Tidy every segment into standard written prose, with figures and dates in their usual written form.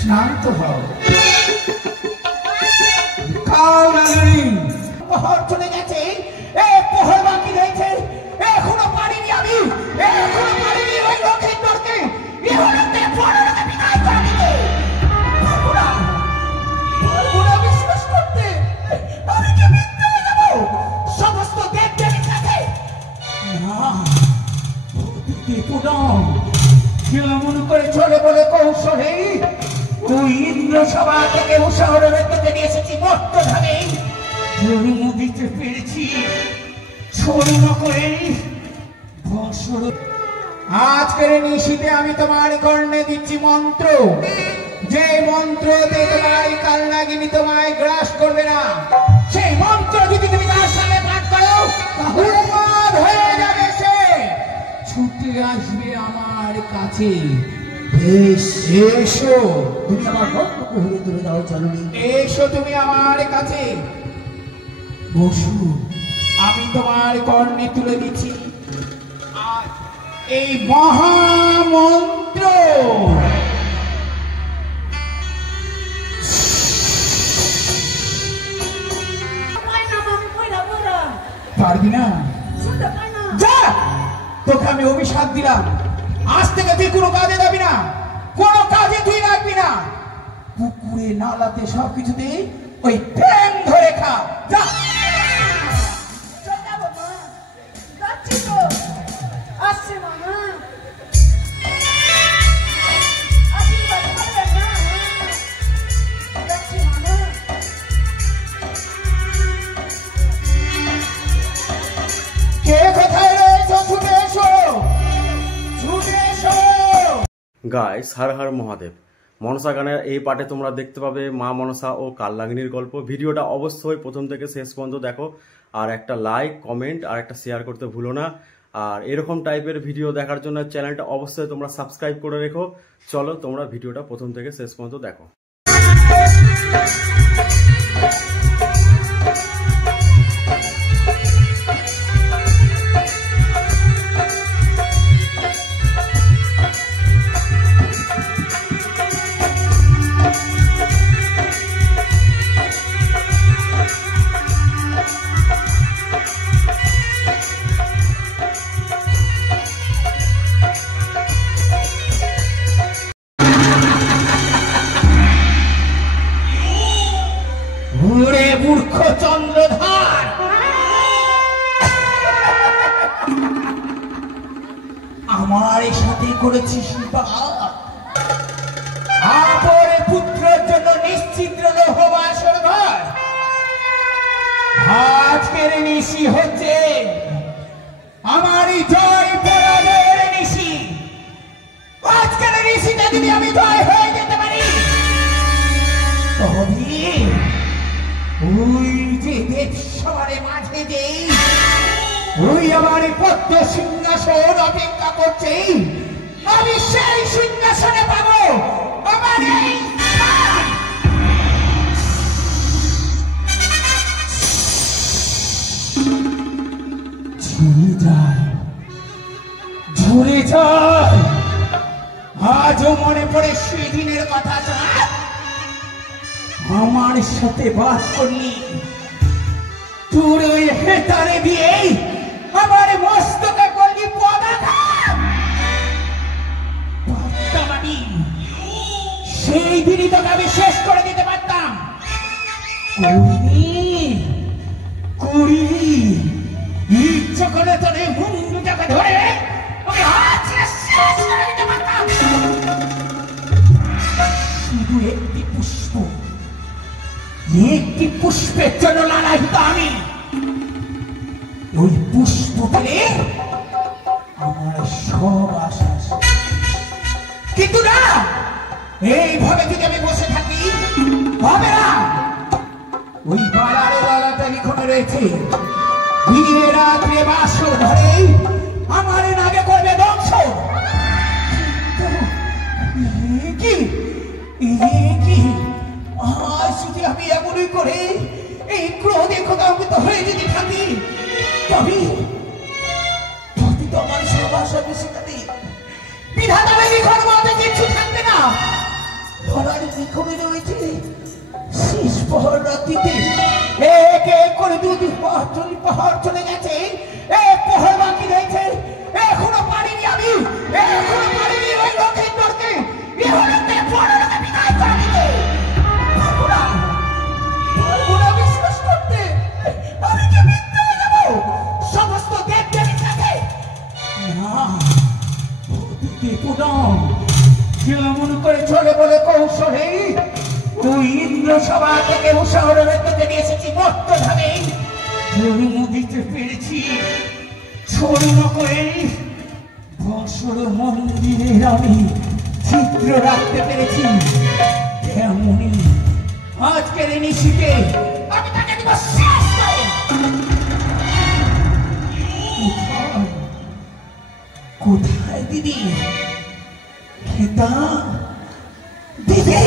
শান্ত হও। কালনাগিনী প্রহর চলে গেছে, প্রহর বাকি রয়েছে, এখনো পারিনি আমি, এখনো পারিনি ওই লক্ষিন্দরকে ইহলোকে পরলোকে বিদায় করে দিতে। বিশ্বাস করতে আমি কি মিথ্যে হয়ে যাব সমস্ত দেব দেবীর কাছে? না, পুনম কেমন করে চলে বলে কৌশলে তুই ইন্দ্র সভা থেকে শহরের থেকে নিয়ে এসেছি মর্তভাবে জন্ম দিতে পেরেছি। ছড়ন করে আজকের নিশীতে আমি তোমার কর্ণে দিচ্ছি মন্ত্র, যে মন্ত্রতে তোমার কালনাগিনী তোমায় গ্রাস করবে না। সেই মন্ত্র যদি তুমি তার সামনে পাঠ করো উন্মাদ হয়ে যাবে, সে ছুটে আসবে আমার কাছে। এসো তুমি আমার গল্পকে হয়ে তুলে দাও জননী। এসো তুমি আমার কাছে বসু, আমি তোমার কর্ণে তুলে দিচ্ছি আর এই মহামন্ত্র। পারবি না? যা, তোকে আমি অভিশাপ দিলাম, আজ থেকে তুই কোনো কাজে যাবি না, কোনো কাজে তুই রাখবি না। পুকুরে নালাতে সবকিছুতে ওই প্রেম ধরে খা। যা। গাইস, হর হর মহাদেব। মনসা গানের এই পার্টে তোমরা দেখতে পাবে মা মনসা ও কালনাগিনীর গল্প। ভিডিওটা অবশ্যই প্রথম থেকে শেষ পর্যন্ত দেখো, আর একটা লাইক, কমেন্ট আর একটা শেয়ার করতে ভুলো না। আর এরকম টাইপের ভিডিও দেখার জন্য চ্যানেলটা অবশ্যই তোমরা সাবস্ক্রাইব করে রেখো। চলো তোমরা ভিডিওটা প্রথম থেকে শেষ পর্যন্ত দেখো। মূর্খ চন্দ্রধার, আমার সাথে করেছিস আপর পুত্রের জন্য নিশ্চিদ্র লোহবাসর ঘর। আজকের নিশি হচ্ছে আমার জয় পরাজয়ের নিশি। আজকের নিশিটা যদি আমি জয় হয়ে যেতে পারি তবে ওই যে দেব সবারের মাঝে যে ওই আমার পদ্ম সিংহাসন অপেক্ষা করছে, আমি সেই সিংহাসনে পাবো আমার এই ঝরে যায়। আজও মনে পড়ে সেদিনের কথা, আমার সাথে বাস করলি তোর ওই হেতারে দিয়ে আমার মস্তকে করলি পদাঘাত। সেই দিনই তোকে আমি শেষ করে দিতে পারতাম। করিনি, ইচ্ছে করে তোর এই মুন্ডুটাকে ধরে ওকে আজকে শেষ করে দিতে পারতাম। শুধু একটি পুষ্প, একটি পুষ্পের জন্য লালায়িত আমি। ওই পুষ্প পেলে আমার সব আশা, কিন্তু না, এইভাবে যদি আমি বসে থাকি হবে না। ওই বালারে লালাটা লিখনে রয়েছে, দিনে রাত্রে বাসর ধরে আমার নাগে করবে ধ্বংস। কি কি এখনো রয়েছে শেষ পহর রাত্রিতে এক এক করে দুই পাহাড় চলে গেছে, এক পহর বাকি রয়েছে, এখনো পারিনি আমি, এখনো পারিনি ওই লক্ষেন্দরকে ইহলোকে পরলোকে বিদায় করে দিতে। বিশ্বাস করতে আমি যে মিথ্যে হয়ে যাবো সমস্ত দেব দেবীর কাছে। না দেবদাম কেমন করে চলে বলে কৌশলে তুই ইন্দ্র সভা থেকে উষাহরণের থেকে নিয়ে এসেছি মত্তভাবে জন্ম দিতে পেরেছি। স্মরণ করে বছর মন্দিরের আমি চিত্র রাখতে পেরেছি, তেমনি আজকের নিশিতে আমি তাকে দিব শেষ করে। কোথায় দিদি? খেতা দিদি,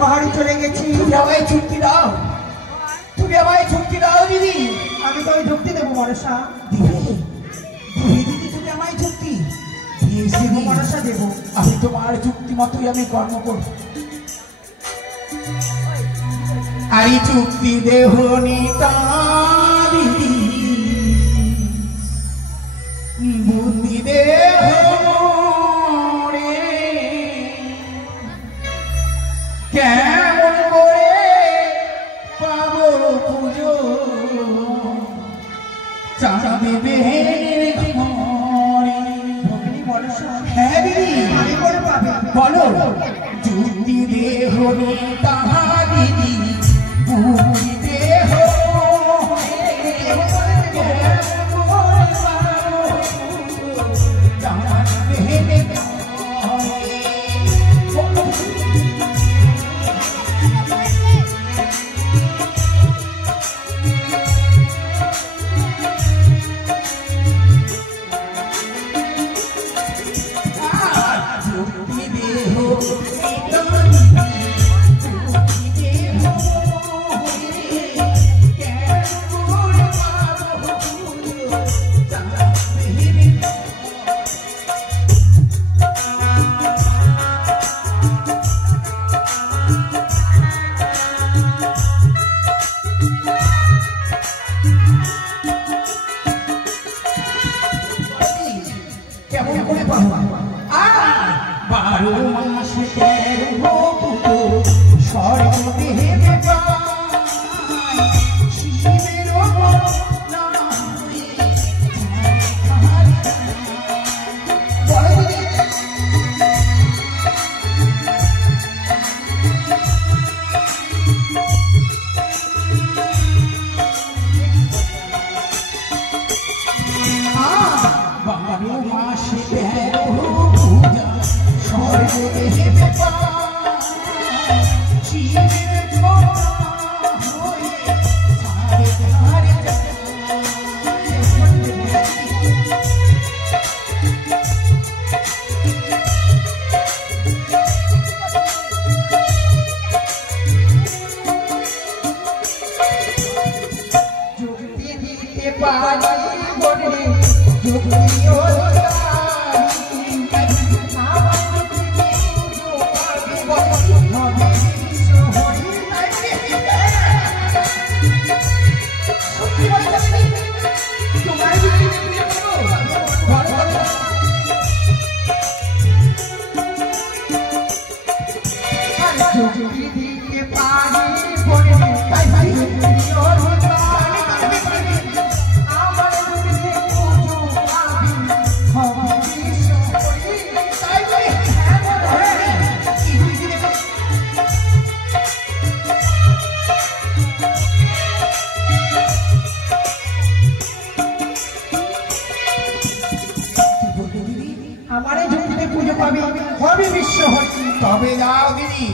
পাহাড়ে চলে গেছি। তুমি আমায় চুক্তি দাও, তুমি আমায় চুক্তি দাও দিদি। আমি তো যুক্তি দেবো মনসা। দিদি তুমি আমায় চুক্তি দেবো মনসা, দেবো। আমি তোমার চুক্তি মতোই আমি কর্ম করব। আর চুক্তি দেহ নিতা দিদি, বুদ্ধি দেহ কেমন করে পাবো পুজো চাঁদে বেহের হ্যাঁ দিদি আমি করে পাবে বলো। যুক্তি দেহ তাহা দিদি, বুদ্ধি দেহ 12 মাসে 13 পুতুল স্বর্গ দেবে শিবের তবে যাও দিদি,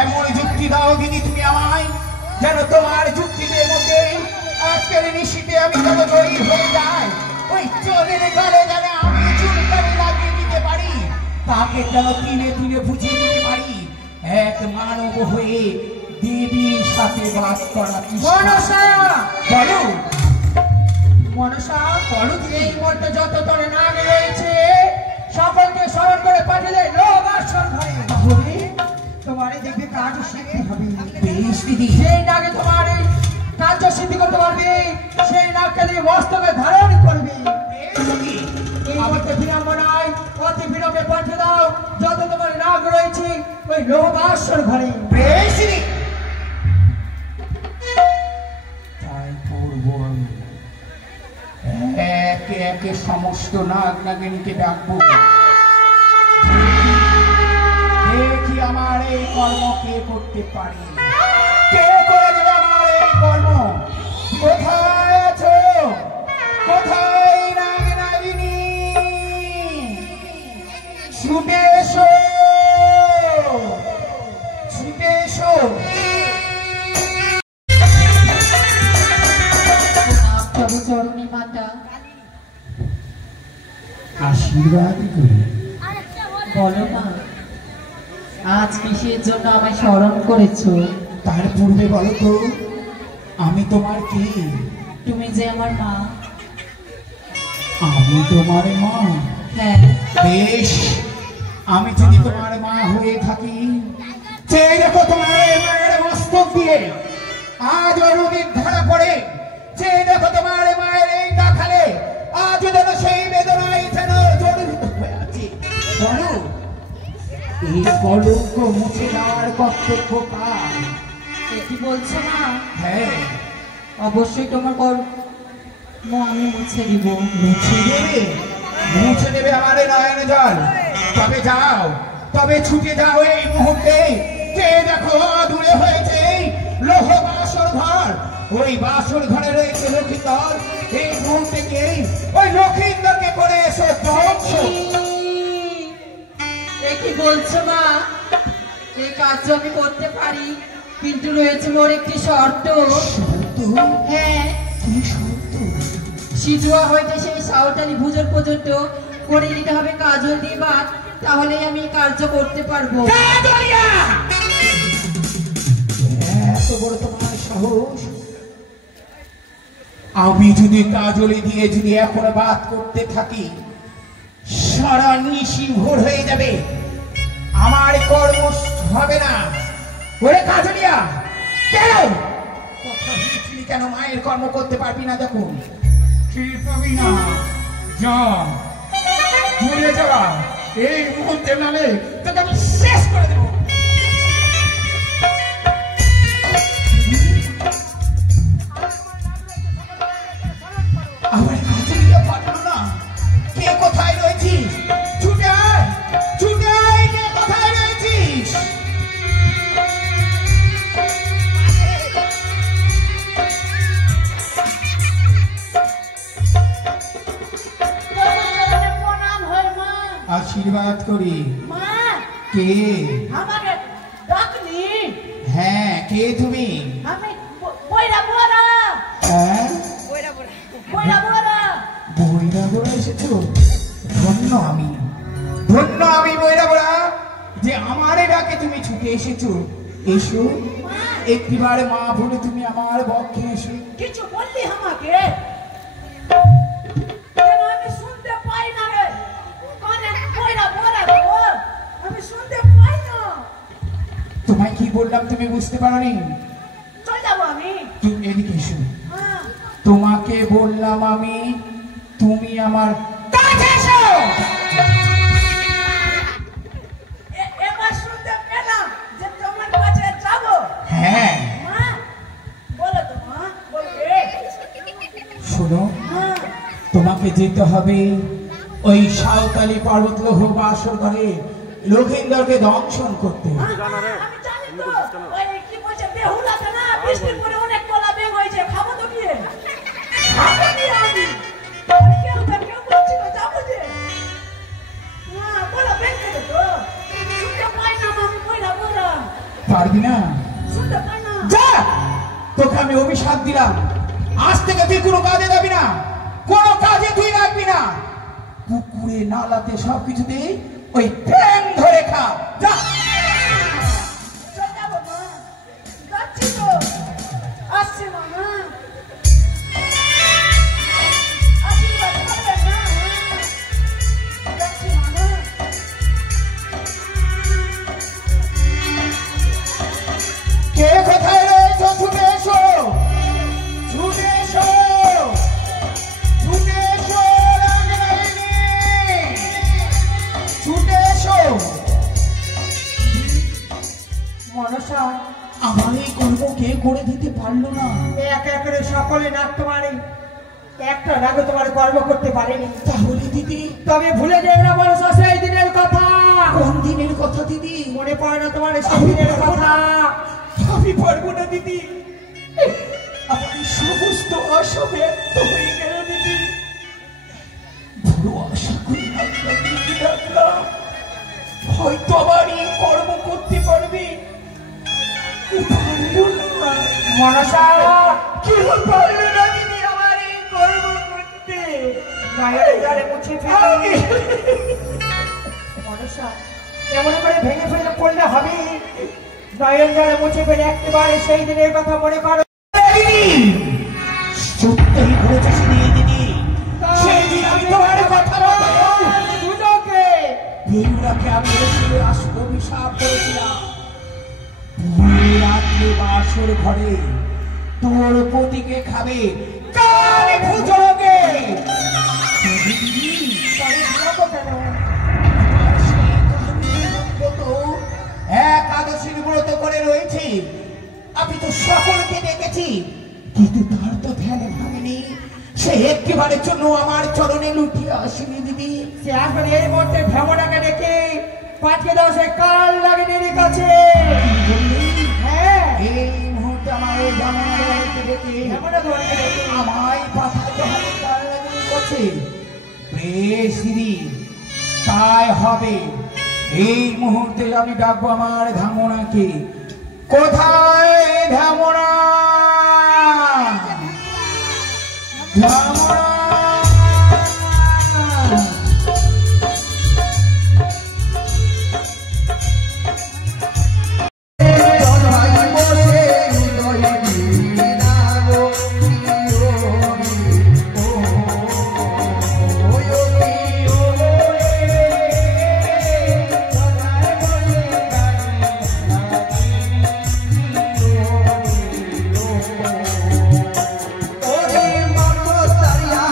এমন যুক্তি দাও দিদি তুমি আমায় যেন তোমার যুক্তিদের মধ্যে আজকের নিশীতে আমি যত জয়ী হয়ে যাই, ওই চোরের গালে যেন আমি চুলকানি লাগিয়ে দিতে পারি, তাকে যেন তিনে তিনে বুঝিয়ে দিতে পারি এক মানব হয়ে দেবীর সাথে বাস করা। মনসা বলো, মনসা বলো, এই মধ্যে যত তোর নাম রয়েছে সকলকে স্মরণ করে পাঠিয়ে লোবাসন ঘরে তোমারে দেখবে কাজ শিখতে হবে। বেশ দিদি, সেই নাগে তোমার কার্য সিদ্ধি করতে পারবে, সেই নাগকে তুমি মস্তকে ধারণ করবে। এই মধ্যে বিড়ম্বনায় অতি বিলম্বে পাঠিয়ে দাও যত তোমার নাগ রয়েছে ওই লোবাসন ঘরে। বেশ দিদি, তাই করবো। একে একে সমস্ত নাগ নাগিনীকে ডাকবো, দেখি আমার এই কর্ম কে করতে পারে, কে করে দেবে আমার এই কর্ম। কোথায় আছো, কোথায় নাগ নাগিনী, ছুটে এসো, ছুটে এসো। চরণী মাতা আশীর্বাদ করি। বলো মা, আজ কিসের জন্য আমায় স্মরণ করেছো? তার পূর্বে বলো তো আমি তোমার কি? তুমি যে আমার মা। আমি তোমার মা? হ্যাঁ। বেশ, আমি যদি তোমার মা হয়ে থাকি, চেয়ে দেখো তোমার মায়ের মস্তক দিয়ে আজ নদীর ধরা পড়ে, চেয়ে দেখো তোমার মায়ের এই দেখালে আজ যেন সেই বেদনায় যেন জড়িত হয়ে আছে। বলো, এই কলঙ্ক মুছে দেওয়ার কর্তব্য কার? কি বলছো মা? হ্যাঁ, অবশ্যই তোমার কর্ম আমি মুছে দিব। মুছে দেবে? মুছে দেবে আমার নয়ন জল? তবে যাও, তবে ছুটে যাও এই মুহূর্তে, চেয়ে দেখো দূরে হয়েছে লোহ বাসর ঘর, ওই বাসর ঘরে রয়েছে লক্ষিন্দর, এই মুহূর্তে গিয়ে ওই লক্ষিন্দরকে করে এসে ধ্বংস। কি বলছো মা? এই কাজ আমি করতে পারি, কিন্তু রয়েছে মোর একটি শর্ত। হ্যাঁ, সিজুয়া হইতে সেই সাঁওতালি ভুজর পর্যন্ত করে নিতে হবে কাজল দিয়ে বাদ, তাহলেই আমি কার্য করতে পারবো। এত বড় তোমার সাহস! আমি যদি কাজলি দিয়ে যদি এখন বাদ করতে থাকি, সারা নিশি ভোর হয়ে যাবে, আমার কর্ম হবে না। ওরে কাজলিয়া, কেন কথা বলছিলি, কেন মায়ের কর্ম করতে পারবি না? দেখুন ঠিক পাবি না, যা মরে যাওয়া এই মুহূর্তে নালে তোকে আমি শেষ করে দেবো। আমার কাছে দিতে পারলো না। কে কোথায় রয়েছিস? ছুটে আয়, ছুটে আয়, কে কোথায় রয়েছিস? প্রণাম হয় মা। আশীর্বাদ করি। মা, কে? আমাকে ডাকলি? হ্যাঁ, কে তুমি? আমি বইরা বুয়ারা। হ্যাঁ, বইরা বুয়ারা। বইরা বড়া এসেছো? ধন্য আমি, ধন্য আমি বইরা বড়া যে আমারে ডাকে তুমি ছুটে এসেছো। এসো একটিবার মা বলে তুমি আমার বক্ষে এসো। কিছু বললি আমাকে? কেন আমি শুনতে পাই না রে? কানে বইরা বুয়ারা গো, আমি শুনতে পাই না। তোমায় কি বললাম তুমি বুঝতে পারোনি? চল যাবো আমি। তুমি এদিকে এসো। হ্যাঁ, তোমাকে বললাম আমি, তুমি আমার কাছে এসো। এবার শুনতে পেলাম যে তোমার কাছে যাবো। হ্যাঁ, মা, বলো তো মা, বলবে। শোনো, হ্যাঁ, তোমাকে যেতে হবে ওই সাঁওতালি পার্বত্য বাসর ঘরে লক্ষিন্দরকে দংশন করতে। আমি জানি তো, ওই কি বলছে বেহুলা আছে না, বৃষ্টির পরে অনেক কলা বের হয়েছে, খাবো তো গিয়ে। খাবো গিয়ে আমি। কেউ বলছি না, যাবো যে। হ্যাঁ, কলা বের করে তো। শুনতে পাই না আমি, বইরা বইরা। পারবি না? শুনতে পাই না। যা, তোকে আমি অভিশাপ দিলাম, আজ থেকে তুই কোনো কাজে যাবি না, কোনো কাজে তুই রাখবি না। পুকুরে নালাতে সবকিছুতে ওই ব্যাং ধরে খা। যা। চল যাবো মা। যাচ্ছি তো। আসছি মামা। আশীর্বাদ করবেন না। যাচ্ছি মামা। কে কোথায় রয়েছো? ছুটে এসো, ছুটে এসো, ছুটে এসো, রাজরানী, ছুটে এসো। মনসা, আমার এই কর্ম কে করে দিতে পারলো না? এক এক করে সকলে নাক তোমারে একটা রাগে তোমার গর্ব করতে পারেনি। তাহলে দিদি, তবে ভুলে যাবে না মনসা সেই দিনের কথা। কোন দিনের কথা দিদি? মনে পড়ে না তোমার সেই দিনের কথা? আমি পারবো না দিদি, আমার সমস্ত আশা ব্যর্থ হয়ে গেল দিদি। বড় আশা করি আপনাকে ডাকলাম, হয়তো আমার এই কর্ম করতে পারবে। পারলো না। মনসা, কেউ পারলো না দিদি আমার এই কর্ম করতে। নয়নের জলে মুছে ফেলে। আমি- মনসা, এমন করে ভেঙে ফেলে পড়লে হবে? নয়ন জলে মুছে ফেলে একেবারে সেই দিনের কথা মনে করো। সত্যি বলেছে সেই দিদি, সেই দিন আমি তোমার কথা বলবো। দুজনকে বেহুলাকে আমি এসে আসবো অভিশাপ করেছিলাম। ভোর রাত্রে বাসর ঘরে তোর পতিকে খাবে কাল ভুজোগে। একাদশীর ব্রত করে রয়েছে, আমি তো সকলকে ডেকেছি, কিন্তু তার তো ধ্যানে ভাঙেনি। সে একেবারে জন্য আমার চরণে লুটিয়ে আসেনি দিদি। সে আসলে এই মুহূর্তে ভ্রমণাকে ডেকে পাঠিয়ে দাও সে কাল লাগেনের কাছে। হ্যাঁ, এই মুহূর্তে আমার এই জামাইকে ডেকে ভ্রমণা ধরে ডেকে আমায় পাঠাতে হবে কাল লাগেনি কাছে। বেশ দিদি, তাই হবে। এই মুহূর্তে আমি ডাকবো আমার ধামনাকে। কোথায় ধামনা? ধামনা, ওরে মতো সারিয়া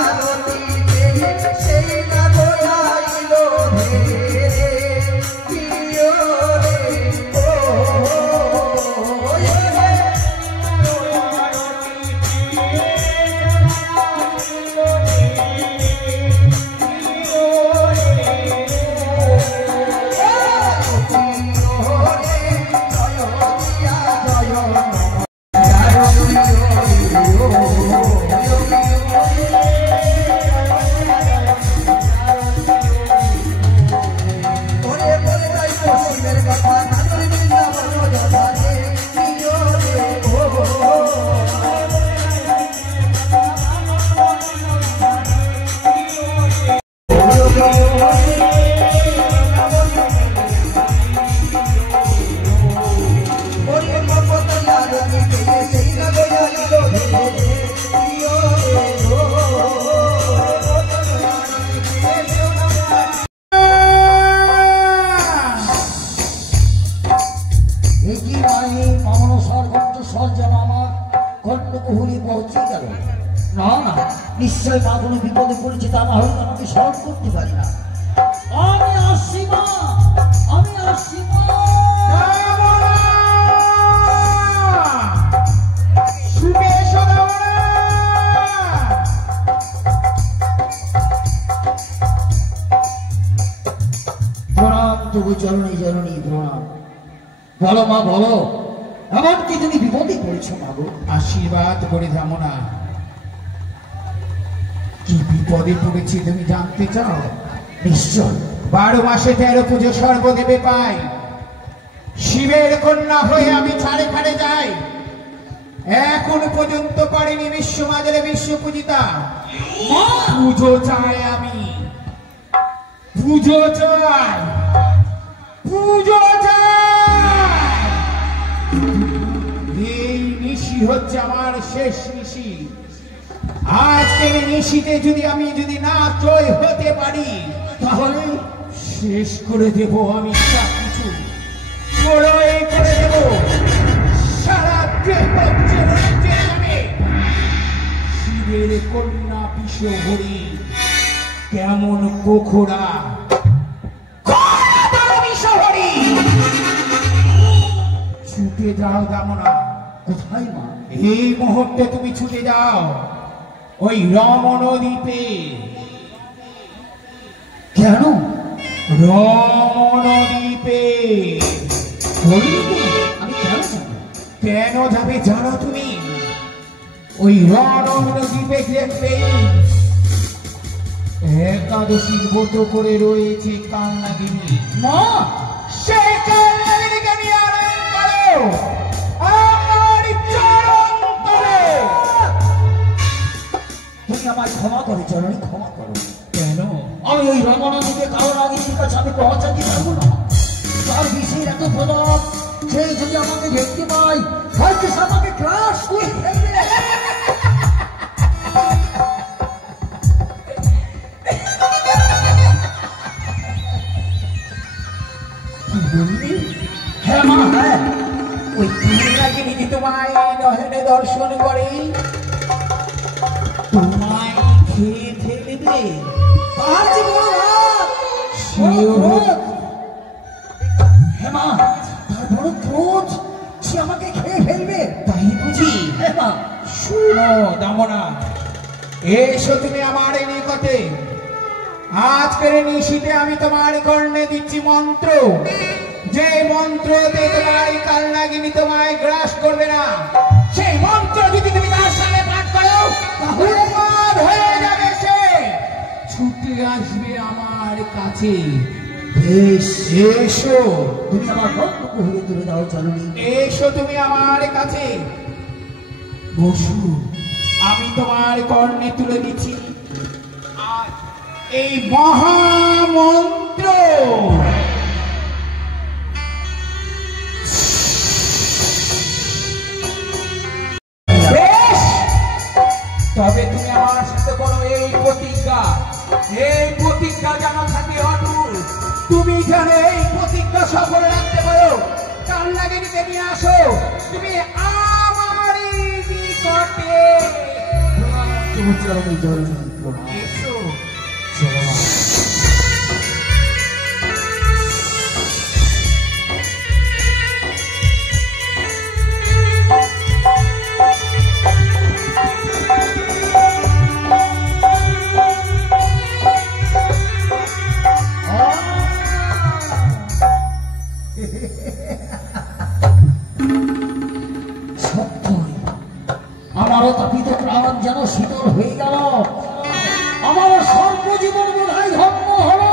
নিশ্চয় মা কোনো বিপদে পড়েছে, তা মা হয়তো আমাকে স্মরণ করতে পারি না। আমি আসছি মা, আমি আসছি মা। প্রণাম তবু জননী, জননী প্রণাম। বলো মা বলো, এমন কি তুমি বিপদে পড়েছ মা গো? আশীর্বাদ করে যাবো না। কি বিপদে পড়েছি তুমি জানতে চাও? নিশ্চয়। 12 মাসে 13 পুজো সর্বদেবে পাই। শিবের কন্যা হয়ে আমি ছাড়ে খাড়ে যাই। এখন পর্যন্ত পারিনি বিশ্বমাজারে বিশ্ব পূজিতা। পুজো চাই আমি, পুজো চাই, পুজো চাই। এই নিশি হচ্ছে আমার শেষ নিশি। আজকের নিশিতে যদি না জয় হতে পারি, তাহলে শেষ করে দেব আমি সব কিছু, প্রলয় করে দেব। সারা দেহ জেলে যাবে। শিবের কন্যা বিশ্বহরি কেমন পোখরা, বিশ্বহরি ছুটে যাও দামনা। কোথায় মা? এই মুহূর্তে তুমি ছুটে যাও ওই রমণদ্বীপে। কেন? রমণদ্বীপে। আমি কেন যাব? কেন যাবে জানো তুমি? ওই রমণদ্বীপে দেখবে একাদশীর ব্রত করে রয়েছে কালনাগিনী। মা, সেই কালনাগিনীকে নিয়ে আনন্দ করো আমার চরণ তলে। তুমি আমায় ক্ষমা করো জননী, ক্ষমা করো। কেন? আমি ওই রমণদ্বীপে কারোর আগে কাছে আমি পৌঁছাতে পারবো না। তার বিষয়ের এত প্রভাব, সেই যদি আমাকে দেখতে পাই হয়তো সে আমাকে ক্লাস করে ফেলবে। হ্যাঁ মা, হ্যাঁ, ওই কালনাগিনী তোমায় নয়নে দর্শন করে তোমায় খেয়ে ফেলবে। আর যে বড় রাত, হেমা, তার বড় ক্রোধ, সে আমাকে খেয়ে ফেলবে। তাই বুঝি? হেমা, শোনো দামনা, এসো তুমি আমার এই নিকটে। আজকের নিশীতে আমি তোমার কর্ণে দিচ্ছি মন্ত্র, যে মন্ত্রতে তোমার কালনাগিনী তোমায় গ্রাস করবে না। সেই মন্ত্র যদি তুমি তার সামনে পাঠ করো, তাহলে হয়ে যাবে, সে ছুটে আসবে আমার কাছে। বেশ, এসো, তুমি আমার গল্পকে হয়ে তুলে দাও জননী। এসো তুমি আমার কাছে বসু। আমি তোমার কর্ণে তুলে দিচ্ছি আর এই মহামন্ত্র। বেশ, তবে তুমি আমার সাথে করো এই প্রতিজ্ঞা। এই প্রতিজ্ঞা যেন থাকে অটুট। তুমি যেন এই প্রতিজ্ঞা সফল রাখতে পারো। কালনাগিনীকে নিয়ে আসো তুমি আমার নিকটে। জননী, জননী প্রণাম। এসো। আমারও তাপিত প্রাণ যেন শীতল হয়ে গেল, আমার সর্বজীবন বোধহয় ধন্য হলো।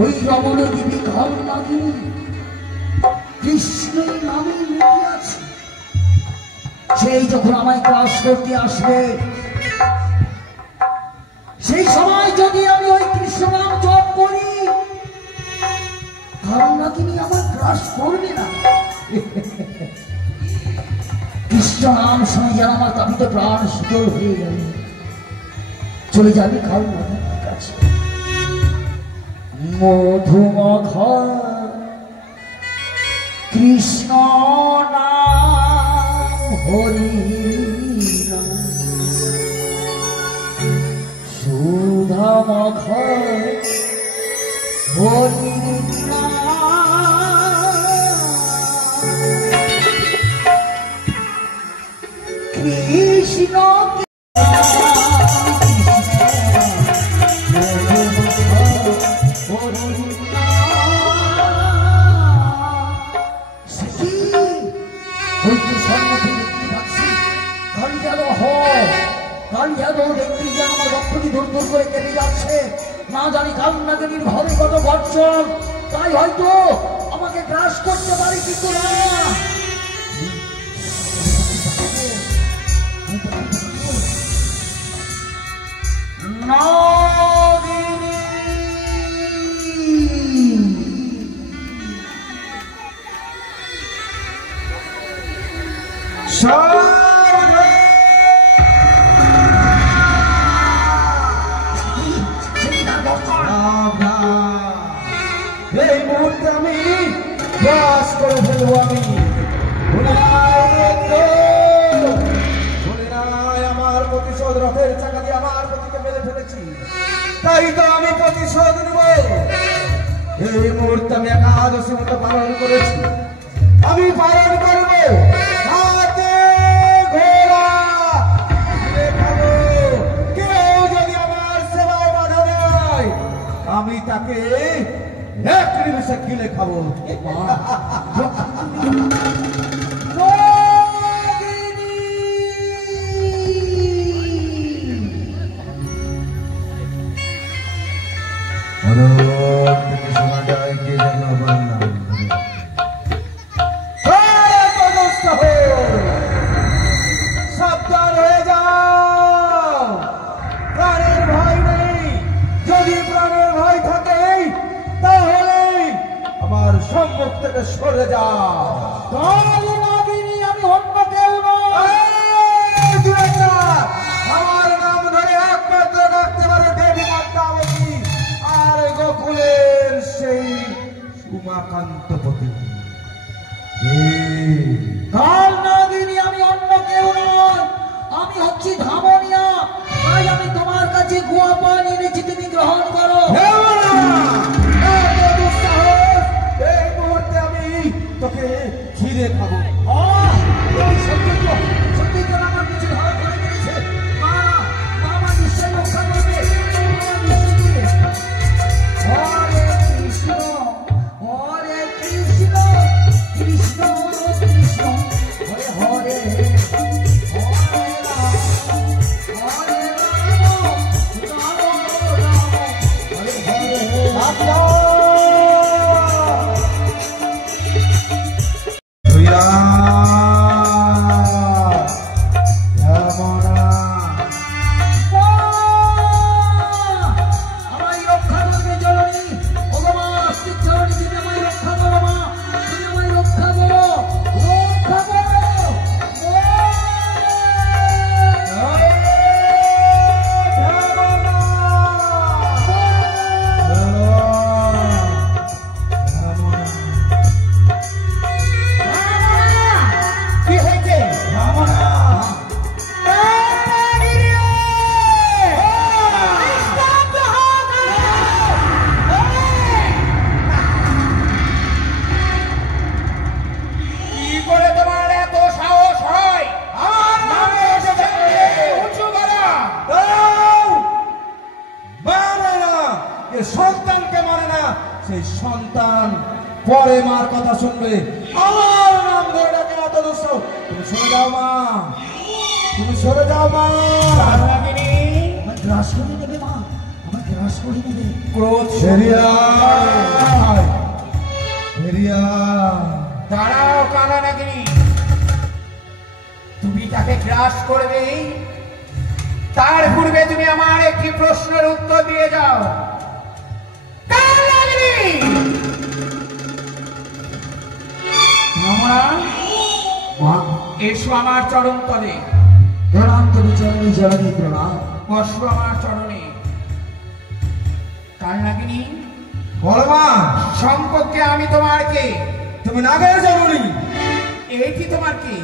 ওই রমণদ্বীপে কালনাগিনী কৃষ্ণের নামে লুকিয়ে আছে। সেই যখন আমায় ক্লাস করতে আসবে, সেই সময় যদি আমি ওই কৃষ্ণ নাম জপ করি, কালনাগিনী আমার ক্লাস করবে না। কৃষ্ণ নাম শুনে যেন আমার তাপিত প্রাণ শীতল হয়ে গেল। চলে যাবে কালনাগিনীর কাছে। মধুমাখা কৃষ্ণ নাম হরি নাম। মখ হরির কৃষ্ণ না জানি কাল নাগিনীর ভাবে কত গর্জন, তাই হয়তো আমাকে গ্রাস করতে পারি, কিন্তু না এই মুহূর্তে আমি বাস করে ফেলবো। আমি আমার প্রতিশোধ রথের চাকা দিয়ে আমার প্রতিকে মেরে ফেলেছি, তাই তো আমি প্রতিশোধ নেব। এই মুহূর্তে আমি একাদশী মতো পালন করেছি, আমি পালন করবো। হাতে ঘোড়া দেখাবো, কেউ যদি আমার সেবায় বাধা দেয় আমি তাকে এক নিমিষে গিলে খাবো। শোনা যায় কে যেন আমার নাম সাবধান হয়ে যাও, প্রাণের ভয় নেই। যদি প্রাণের ভয় থাকে তাহলে আমার সম্মুখ থেকে সরে যাও। আমি অন্য কেউ নয়, আমার নাম ধরে একমাত্র ডাকতে পারে দেবী মাতাবতী আর গোকুলের সেই উমাকান্তপতি। কাল নাগিনী আমি অন্য কেউ নয়, আমি হচ্ছি ধামনিয়া, তাই আমি তোমার কাছে গুয়া পান এনেছি, তুমি গ্রহণ করো। এই মুহূর্তে আমি তোকে ঘিরে খাবো। সত্যি তো আমার কিছু ভালো করে দিয়েছে, মা নিশ্চয় রক্ষা করবে। হরে কৃষ্ণ হরে কৃষ্ণ কৃষ্ণ কৃষ্ণ হরে হরে হরে রাম হরে রাম রাম রাম হরে হরে। সন্তানকে মানে না, সেই সন্তান পরে মার কথা শুনবে। আমার নাম ধরে ডাকে এত দুষ্ট। তুমি সরে যাও মা, তুমি সরে যাও মা। আমার গ্রাস করে নেবে মা, আমার গ্রাস করে নেবে। ক্রোধ দাঁড়াও কানা নাগিনী, তুমি তাকে গ্রাস করবে, তার পূর্বে তুমি আমার একটি প্রশ্নের উত্তর দিয়ে যাও। এসো আমার চরণ তলে। প্রণাম তুমি চরণে জড়ানি প্রণাম। বসো আমার চরণে। কাল নাগিনী বলমা, সম্পর্কে আমি তোমার কে? তুমি নাগের জননী। এইটি তোমার কি?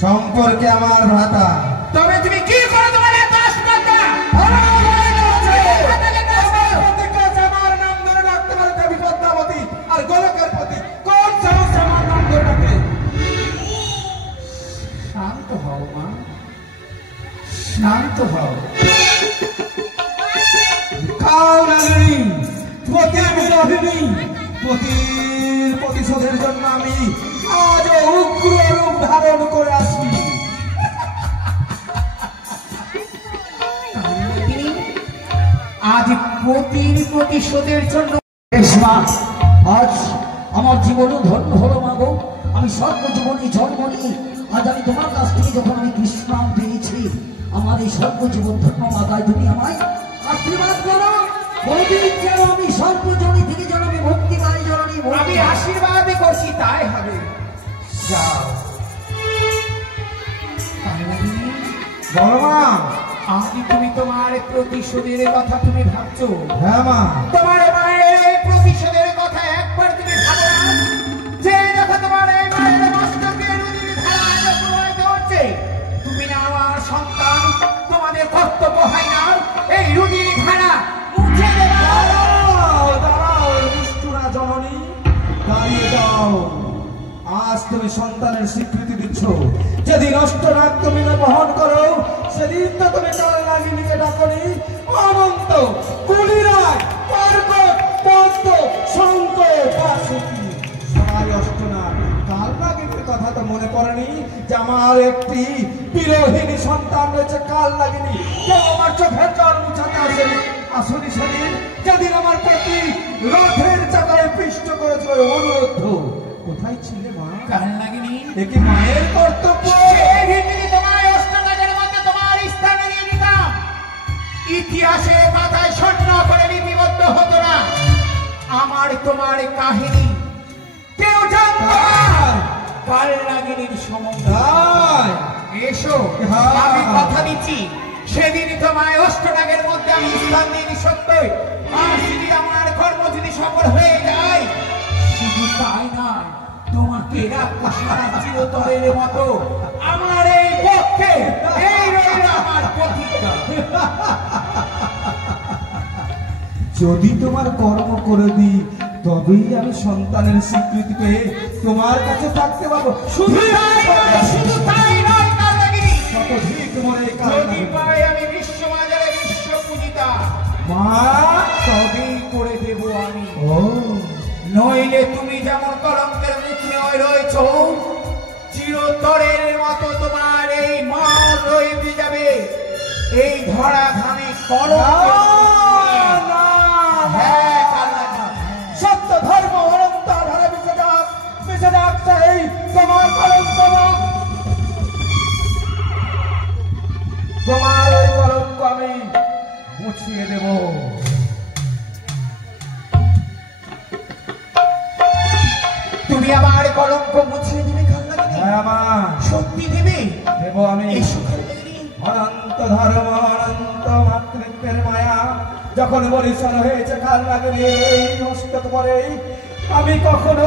সম্পর্কে আমার ভ্রাতা। তবে তুমি কি করে তোমার এত আসপাতা? শান্ত হও। কালনাগিনী পতির বিরোধিনী, পতির প্রতিশোধের জন্য আমি আজ উগ্র রূপ ধারণ করে আসি। আজ পতির প্রতিশোধের জন্য আজ আমার জীবনও ধন্য হলো মা গো। আমি সর্বজীবনে জন্ম নিয়ে আজ আমি তোমার কাছ থেকে যখন আমি বিশ্রাম পেয়েছি, আমার এই সর্বজীবন ধন্য মা, তাই তুমি আমায় আশীর্বাদ করো। বলদিন যেন আমি সর্বজনী থেকে যেন আমি ভক্তি পাই জননী। আমি আশীর্বাদ করছি, তাই হবে। যাও। বলো মা, আজ তুমি তোমার প্রতিশোধের কথা তুমি ভাবছো? হ্যাঁ মা। তোমার মায়ের এই প্রতিশোধের কথা একবার তুমি ভাবো না? যে দেখো তোমার এই মায়ের মস্তকে নদীর ধারা প্রবাহিত হচ্ছে, তুমি না আমার সন্তান, তোমাদের কর্তব্য হয় না এই নদীর ধারা মুছে দেওয়া। দাঁড়াও নিষ্ঠুরা জননী, দাঁড়িয়ে যাও। আজ তুমি সন্তানের স্বীকৃতি দিচ্ছ, যেদিন অষ্টনাগ তুমি বহন করো সেদিন তো তুমি কালনাগিনীকে ডাকনি। অনন্ত কুলিরায় কর্কট পদ্ম শঙ্খ বাসুকি সবাই অষ্টনাগ। কালনাগিনীর কথা তো মনে পড়েনি যে আমার একটি বিরোহিনী সন্তান রয়েছে কালনাগিনী। কেউ আমার চোখের জল মুছাতে আসেনি। আসুনি সেদিন যেদিন আমার প্রতি রথের চাকারে পিষ্ট করেছিল অনুরোধ। কোথায় ছিলে মা? কালনাগিনী একে মায়ের কর্তব্য। তোমার অষ্টনাগের মধ্যে তোমার স্থান নিয়ে নিতাম, ইতিহাসের পাতায় স্বর্ণ করে লিপিবদ্ধ হতো না আমার তোমার কাহিনী। কেউ জানতো কালনাগিনীর সম্বন্ধে। এসো, আমি কথা দিচ্ছি সেদিন তোমায় অষ্টনাগের মধ্যে আমি স্থান দিইনি সত্যই। আর যদি আমার কর্ম যদি সফল হয়ে যায়, শুধু তাই না, তোমাকে চিরতরের মতো আমার এই পক্ষে এই রইল আমার প্রতিজ্ঞা। যদি তোমার কর্ম করে দিই তবেই আমি সন্তানের স্বীকৃতি পেয়ে তোমার কাছে থাকতে পারবো। শুধু তাই নয় কালনাগিনী, যদি পাই আমি বিশ্ববাজারে বিশ্ব পূজিতা মা, তবেই করে দেব আমি। নইলে তুমি যেমন কলঙ্কের মুখে রয়েছ, চিরতরের মতো তোমার এই মা রয়ে যাবে এই ধরা ধামে সত্য ধর্ম অনন্ত ধারা বেঁচে যাক চাই তোমার কলঙ্ক। তোমার ওই কলঙ্ক আমি মুছিয়ে দেব। তুমি আমার কলঙ্ক মুছিয়ে দেবে কালনাগিনী? হ্যাঁ মা। সত্যি দেবে? দেব আমি। অনন্ত ধর্ম অনন্ত মাতৃত্বের মায়া যখন বরিশাল হয়েছে কালনাগিনী এই মস্তক পরে, আমি কখনো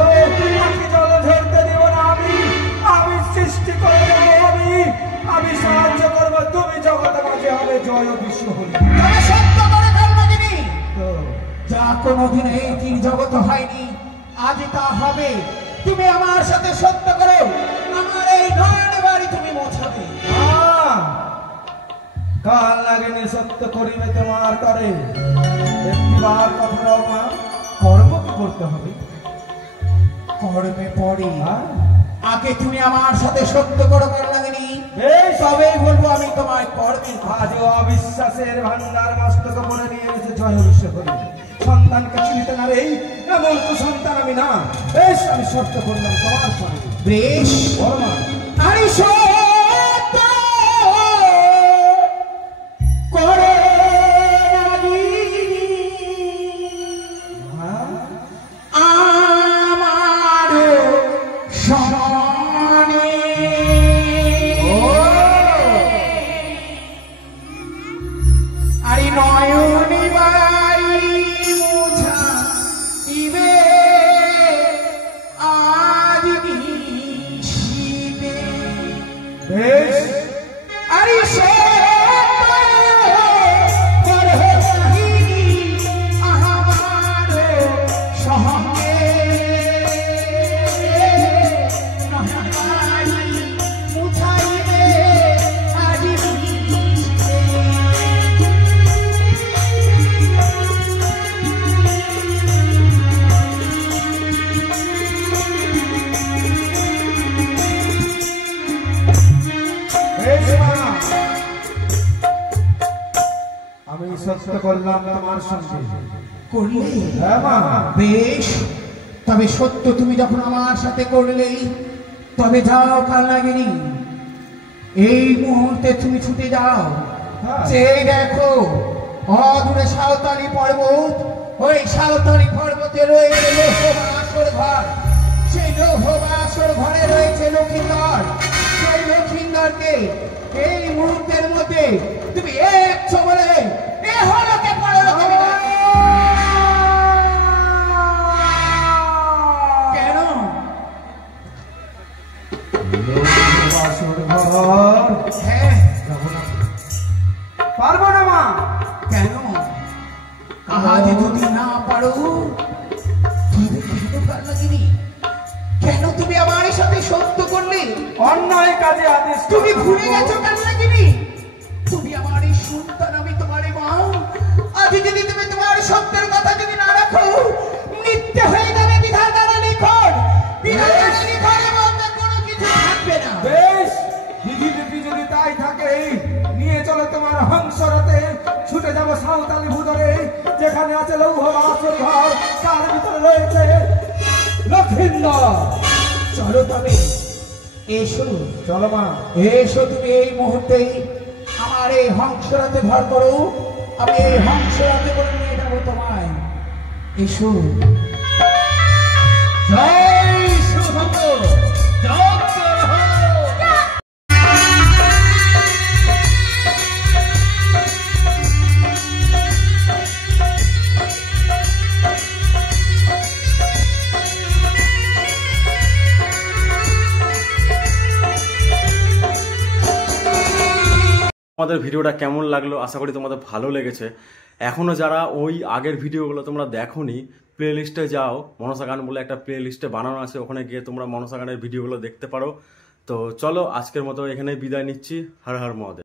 আখি জল ঝরতে দেব না। আমি সৃষ্টি করে দেব, আমি সাহায্য করবো। তুমি জগতে মাঝে হবে জয় বিশ্ব হলি। সত্য করে কালনাগিনী, যা কোনোদিন এই তিন জগত হয়নি আজ তা হবে। তুমি আমার সাথে সত্য করো, আমার এই নয়ন বাড়ি তুমি মোছাবে। কালনাগিনী সত্য করিবে তোমার তরে। একটিবার কথা দাও মা, কর্ম কি করতে হবে? কর্মে পড়ে আগে তুমি আমার সাথে সত্য করো কালনাগিনী, তবেই বলবো আমি তোমার কর্মে। আজও অবিশ্বাসের ভান্ডার মস্তক বলে নিয়ে এসে জয় বিশ্ব হলি। সন্তানকে চিনিতে না রে, এমন তো সন্তান আমি না। বেশ, আমি সত্য করলাম তোমার সঙ্গে। বেশ বর্মা, আমি সত্য করে আমার সমানে আরে নয়নি বাড়ি মুছা ইবে আজ নিশিতে। বেশ, আরে সত্য করলাম তোমার সঙ্গে। করলে? হ্যাঁ মা। বেশ, তবে সত্য তুমি যখন আমার সাথে করলে, তবে যাও কালনাগিনী, এই মুহূর্তে তুমি ছুটে যাও। হ্যাঁ। যে দেখো অদূরে সাঁওতালি পর্বত, ওই সাঁওতালি পর্বতে রয়েছে লোহবাসর ঘর। সেই লোহবাসর ঘরে রয়েছে লক্ষিন্দর। সেই লক্ষিন্দরকে এই মুহূর্তের মধ্যে তুমি এক বলে এ হলোকে পরলোকে বিদায় করো। কেন? লোহবাসর ঘর হ্যাঁ, পারবো না মা। কেন? আজ যদি না পারো তবে কেন কালনাগিনী? কেন তুমি আমার সাথে সত্য করলে? অন্যায় কাজে আদেশ তুমি ভুলে গেছো কালনাগিনী, তুমি আমার এই সন্তান, আমি তোমার মা। আজ যদি তুমি তোমার সত্যের কথা যদি না রাখো, নিত্য হয়ে যাবে বিধাতার লিখন। বিধাতার লিখনের মধ্যে কোনো কিছু থাকবে না। বেশ, বিধি লিপি যদি তাই থাকে, নিয়ে চলো তোমার হংসরতে, ছুটে যাবো সাঁওতালি ভূদরে, যেখানে আছে লৌহবাসর ঘর, তার ভিতরে রয়েছে লক্ষিন্দর। চলো তবে, এসো। চলো মা। এসো তুমি এই মুহূর্তে আমার এই হংসরাতে ঘর করো, আমি এই হংসরাতে করে নিয়ে যাবো তোমায়। এসো। জয় সুভদ্র, জয় তোমাদের ভিডিওটা কেমন লাগলো, আশা করি তোমাদের ভালো লেগেছে। এখনও যারা ওই আগের ভিডিওগুলো তোমরা দেখোনি, প্লে লিস্টে যাও, মনসা গান বলে একটা প্লে লিস্টে বানানো আছে, ওখানে গিয়ে তোমরা মনসা গানের ভিডিওগুলো দেখতে পারো। তো চলো, আজকের মতো এখানে বিদায় নিচ্ছি। হর হর মহাদেব।